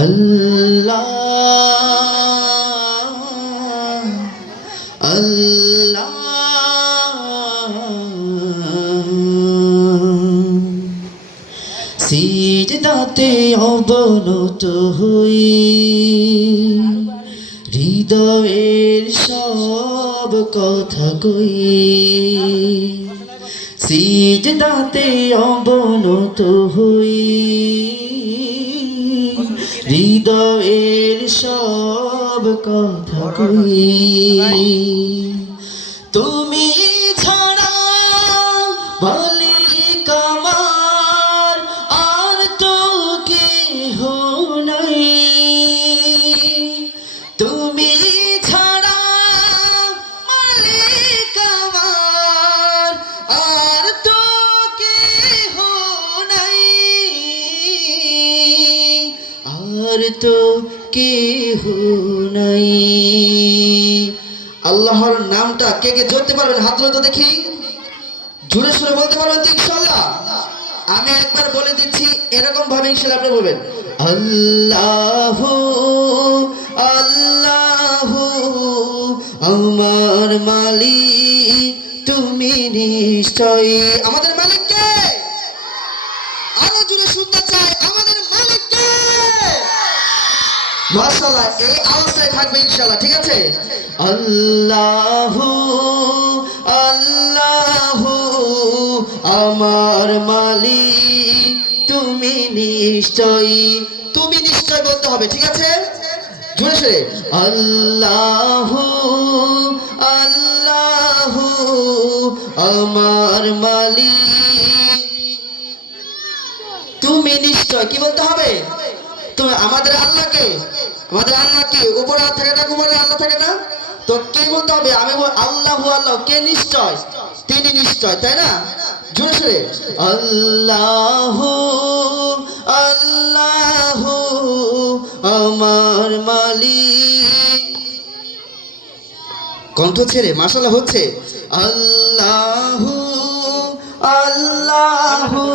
আল্লাহ আল্লাহ সিজদাতে অবনত হই হৃদয়ের সব কথা কই সিজদাতে অবনত হই হৃদয়ের সব কথা কই তুমি ছাড়া মালিক আমার আর তো কেহ নাই তুমি ছাড়া মালিক আমার আর তো কেহ নাই আর তো কেহ নাই। আল্লাহর নামটা কে কে ধরতে পারবেন? হাত তুলে তো দেখি, জোরে সুরে বলতে পারবেন তো ইনশাআল্লাহ? আমি একবার বলে দিচ্ছি, এরকম ভাবে ইনশাআল্লাহ আপনি বলবেন আল্লাহু আল্লাহু আমার মালিক তুমি নিশ্চয়ই। আমাদের মালিক কে? আরো জোরে শুনতে চাই, আমাদের মালিক কে? মাশাআল্লাহ, এই আওয়াজটাই থাকবে ইনশাআল্লাহ, ঠিক আছে? আল্লাহু আল্লাহু আমার মালিক তুমি নিশ্চয়ই। তুমি নিশ্চয় বলতে হবে, ঠিক আছে? জোরে সোরে আল্লাহু আল্লাহু আমার মালিক তুমি নিশ্চয়। কি বলতে হবে? তুমি আমাদের আল্লাহকে, আমাদের আল্লাহকে উপরে থাকে না, উপরে আল্লাহ থাকে না, তো কে বলতে হবে? আমি আল্লাহু আল্লাহ, কে নিশ্চয়? তিনি নিশ্চয়, তাই না? জোরে সোরে আল্লাহু আল্লাহু আমার মালিক। কণ্ঠ ছেড়ে মাশাআল্লাহ হচ্ছে আল্লাহু আল্লাহু।